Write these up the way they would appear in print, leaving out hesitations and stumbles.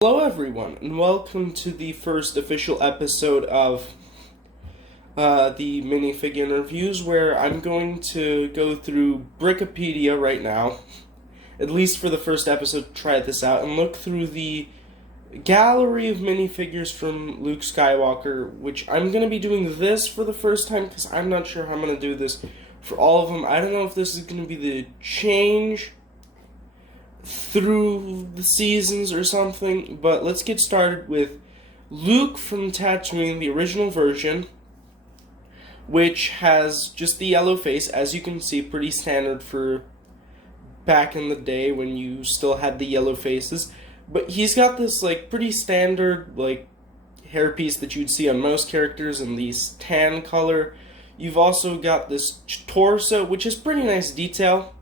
Hello everyone, and welcome to the first official episode of the minifig interviews, where I'm going to go through Brickopedia right now, at least for the first episode, to try this out, and look through the gallery of minifigures from Luke Skywalker, which I'm going to be doing this for the first time, because I'm not sure how I'm going to do this for all of them. I don't know if this is going to be the change through the seasons or something, but let's get started with Luke from Tatooine, the original version, which has just the yellow face, as you can see, pretty standard for back in the day when you still had the yellow faces. But he's got this pretty standard hairpiece that you'd see on most characters in these tan color. You've also got this torso, which is pretty nice detail.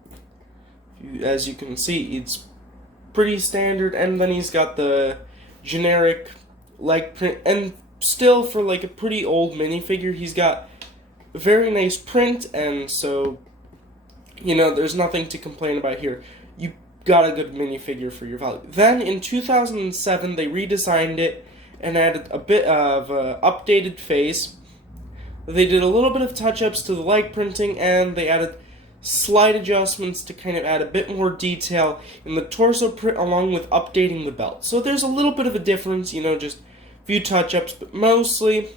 As you can see, it's pretty standard, and then he's got the generic leg print, and still for a pretty old minifigure, he's got a very nice print, and so, there's nothing to complain about here. You got a good minifigure for your value. Then, in 2007, they redesigned it and added a bit of an updated face. They did a little bit of touch-ups to the leg printing, and they added slight adjustments to kind of add a bit more detail in the torso print, along with updating the belt. So there's a little bit of a difference, just a few touch-ups, but mostly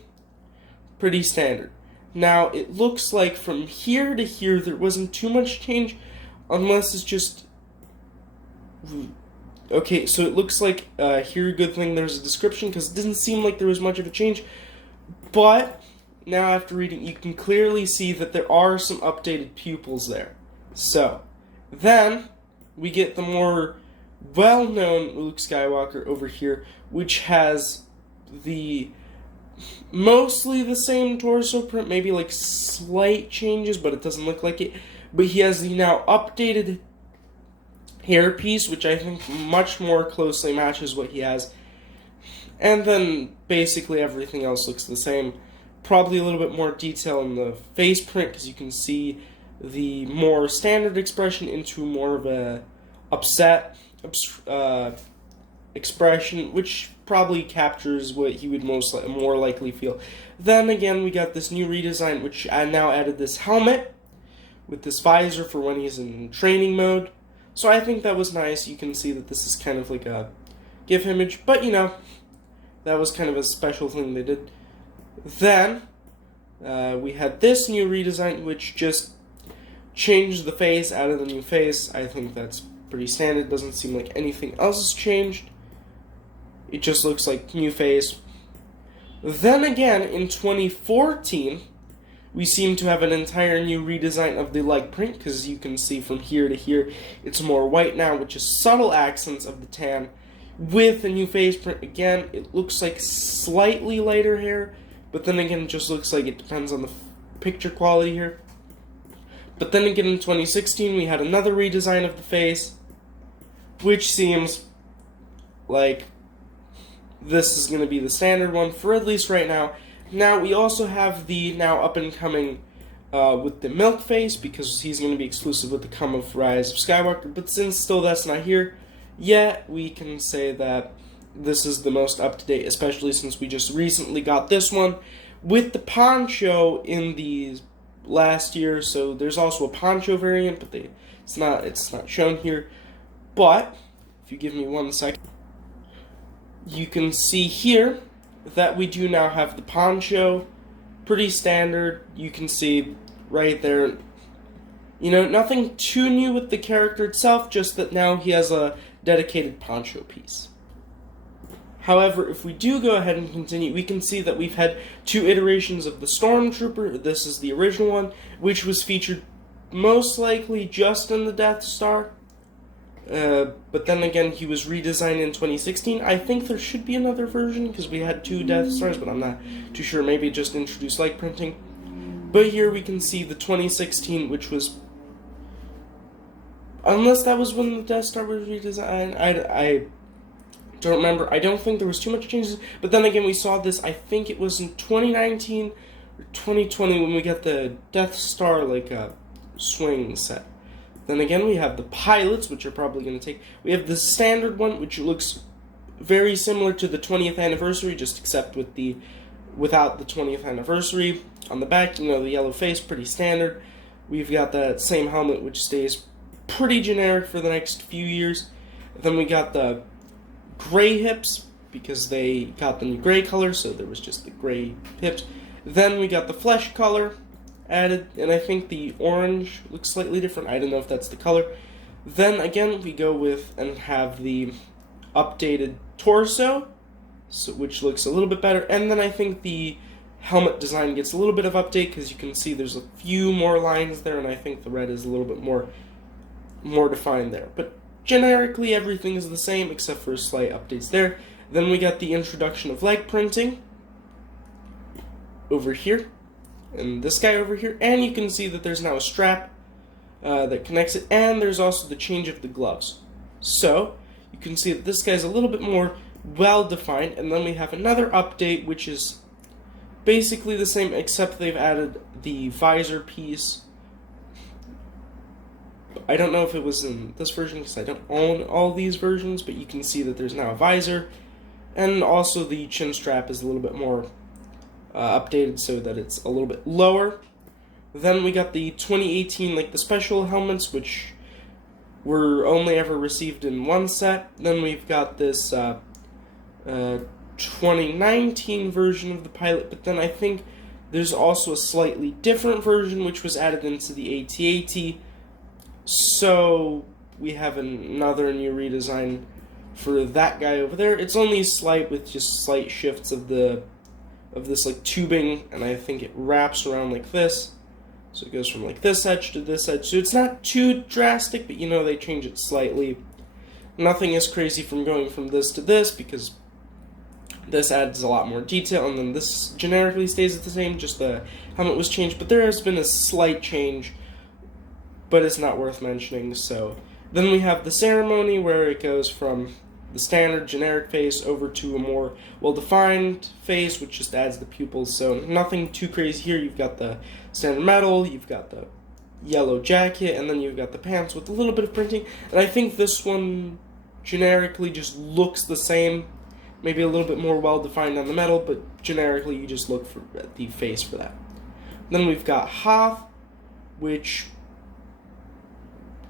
pretty standard. Now, it looks like from here to here there wasn't too much change, unless it's just... Okay, so it looks like, here, good thing there's a description, because it didn't seem like there was much of a change, but now after reading, you can clearly see that there are some updated pupils there. So, then, we get the more well-known Luke Skywalker over here, which has the mostly the same torso print, maybe slight changes, but it doesn't look like it. But he has the now updated hairpiece, which I think much more closely matches what he has. And then, basically, everything else looks the same. Probably a little bit more detail in the face print, because you can see the more standard expression into more of a upset expression, which probably captures what he would more likely feel. Then again, we got this new redesign, which I now added this helmet with this visor for when he's in training mode. So I think that was nice. You can see that this is kind of like a GIF image, but that was kind of a special thing they did. Then, we had this new redesign, which just changed the face, added a new face. I think that's pretty standard. Doesn't seem like anything else has changed. It just looks like new face. Then again, in 2014, we seem to have an entire new redesign of the leg print, because you can see from here to here, it's more white now, which is subtle accents of the tan, with a new face print. Again, it looks like slightly lighter hair, but then again, it just looks like it depends on the picture quality here. But then again, in 2016, we had another redesign of the face, which seems like this is going to be the standard one for at least right now. Now, we also have the now up-and-coming with the milk face, because he's going to be exclusive with the Come of Rise of Skywalker. But since still that's not here yet, we can say that this is the most up-to-date, especially since we just recently got this one with the poncho in the last year. So there's also a poncho variant, but it's not shown here. But if you give me 1 second, you can see here that we do now have the poncho, pretty standard. You can see right there, nothing too new with the character itself, just that now he has a dedicated poncho piece. However, if we do go ahead and continue, we can see that we've had 2 iterations of the Stormtrooper. This is the original one, which was featured most likely just in the Death Star. But then again, he was redesigned in 2016. I think there should be another version, because we had 2 Death Stars, but I'm not too sure. Maybe just introduced leg printing. But here we can see the 2016, which was... Unless that was when the Death Star was redesigned, I don't remember. I don't think there was too much changes. But then again, we saw this, I think it was in 2019 or 2020 when we got the Death Star, swing set. Then again, we have the pilots, which are probably going to take... We have the standard one, which looks very similar to the 20th anniversary, just except without the 20th anniversary. On the back, the yellow face, pretty standard. We've got that same helmet, which stays pretty generic for the next few years. Then we got the gray hips, because they got the new gray color, so there was just the gray hips. Then we got the flesh color added, and I think the orange looks slightly different. I don't know if that's the color. Then again, we go with and have the updated torso, which looks a little bit better. And then I think the helmet design gets a little bit of update, because you can see there's a few more lines there, and I think the red is a little bit more defined there. But generically, everything is the same except for slight updates there. Then we got the introduction of leg printing over here, and this guy over here, and you can see that there's now a strap that connects it, and there's also the change of the gloves. So you can see that this guy's a little bit more well-defined, and then we have another update, which is basically the same, except they've added the visor piece. I don't know if it was in this version, because I don't own all these versions, but you can see that there's now a visor, and also the chin strap is a little bit more updated so that it's a little bit lower. Then we got the 2018, the special helmets, which were only ever received in one set. Then we've got this 2019 version of the pilot, but then I think there's also a slightly different version which was added into the AT-AT. So we have another new redesign for that guy over there. It's only slight, with just slight shifts of this tubing, and I think it wraps around like this. So it goes from this edge to this edge. So it's not too drastic, but they change it slightly. Nothing is crazy from going from this to this, because this adds a lot more detail, and then this generically stays the same, just the helmet was changed. But there has been a slight change, but it's not worth mentioning. So then we have the ceremony, where it goes from the standard generic face over to a more well-defined face, which just adds the pupils. So nothing too crazy here. You've got the standard metal, you've got the yellow jacket, and then you've got the pants with a little bit of printing. And I think this one generically just looks the same, maybe a little bit more well-defined on the metal, but generically you just look for the face for that. Then we've got Hoth, which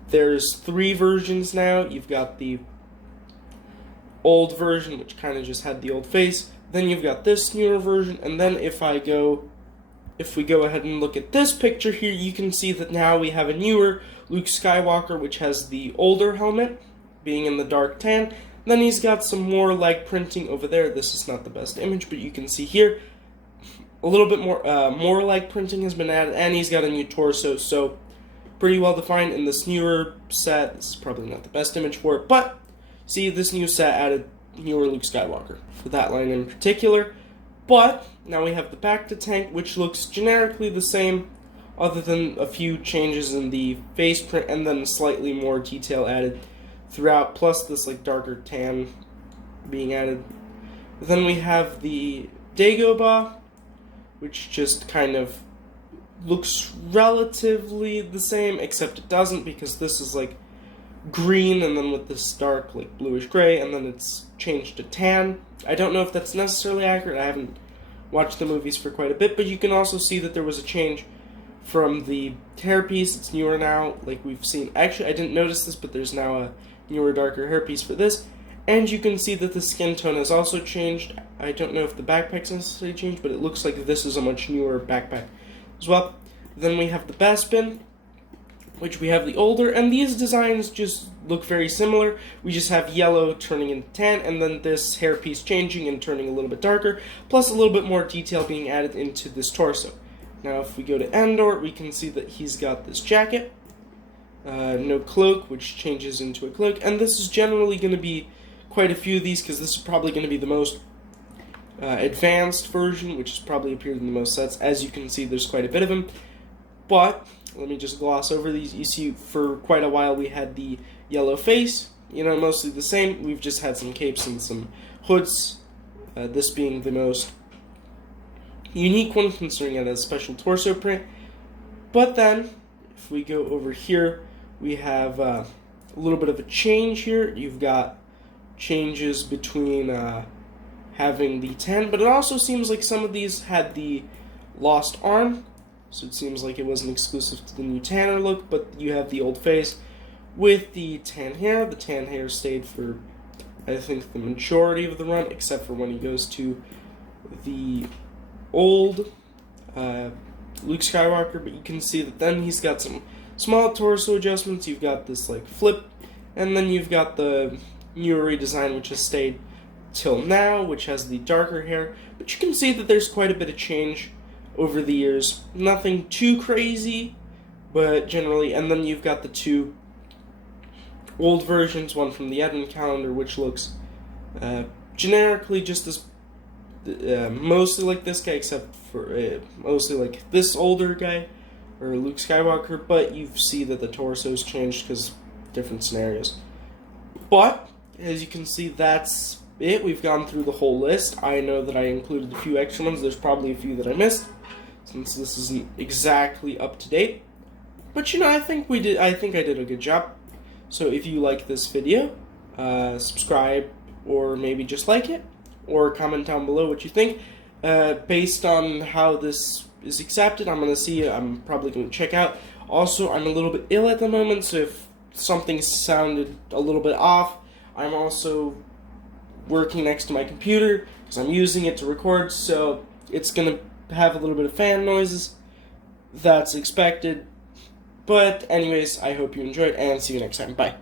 there's 3 versions now. You've got the old version, which kind of just had the old face. Then you've got this newer version, and then if we go ahead and look at this picture here, you can see that now we have a newer Luke Skywalker, which has the older helmet, being in the dark tan. Then he's got some more leg printing over there. This is not the best image, but you can see here a little bit more leg printing has been added, and he's got a new torso, so pretty well defined in this newer set. This is probably not the best image for it, but see, this new set added newer Luke Skywalker for that line in particular. But now we have the back to tank, which looks generically the same, other than a few changes in the face print, and then slightly more detail added throughout, plus this darker tan being added. Then we have the Dagobah, which just kind of looks relatively the same, except it doesn't, because this is green, and then with this dark bluish gray, and then it's changed to tan. I don't know if that's necessarily accurate. I haven't watched the movies for quite a bit, but you can also see that there was a change from the hairpiece. It's newer now, we've seen. Actually, I didn't notice this, but there's now a newer, darker hairpiece for this. And you can see that the skin tone has also changed. I don't know if the backpack's necessarily changed, but it looks like this is a much newer backpack as well. Then we have the Bespin, which we have the older, and these designs just look very similar. We just have yellow turning into tan, and then this hairpiece changing and turning a little bit darker, plus a little bit more detail being added into this torso. Now if we go to Endor, we can see that he's got this jacket, no cloak, which changes into a cloak, and this is generally going to be quite a few of these, because this is probably going to be the most advanced version, which has probably appeared in the most sets. As you can see, there's quite a bit of them, but let me just gloss over these. You see, for quite a while we had the yellow face, mostly the same. We've just had some capes and some hoods, this being the most unique one, considering it has special torso print. But then, if we go over here, we have a little bit of a change here. You've got changes between having the tan, but it also seems like some of these had the lost arm, so it seems like it wasn't exclusive to the new tanner look, but you have the old face with the tan hair. The tan hair stayed for, I think, the majority of the run, except for when he goes to the old Luke Skywalker, but you can see that then he's got some small torso adjustments. You've got this like flip, and then you've got the new redesign, which has stayed till now, which has the darker hair, but you can see that there's quite a bit of change over the years. Nothing too crazy, but generally, and then you've got the two old versions, one from the Advent calendar, which looks generically just as mostly like this guy, except for mostly like this older guy, or Luke Skywalker, but you see that the torso's changed because different scenarios. But, as you can see, that's it. We've gone through the whole list. I know that I included a few extra ones. There's probably a few that I missed, since this isn't exactly up to date. But I think I did a good job. So if you like this video, subscribe, or maybe just like it, or comment down below what you think. Based on how this is accepted, I'm probably going to check out. Also, I'm a little bit ill at the moment, so if something sounded a little bit off, I'm also working next to my computer, because I'm using it to record, so it's going to have a little bit of fan noises. That's expected. But anyways, I hope you enjoyed, and see you next time. Bye.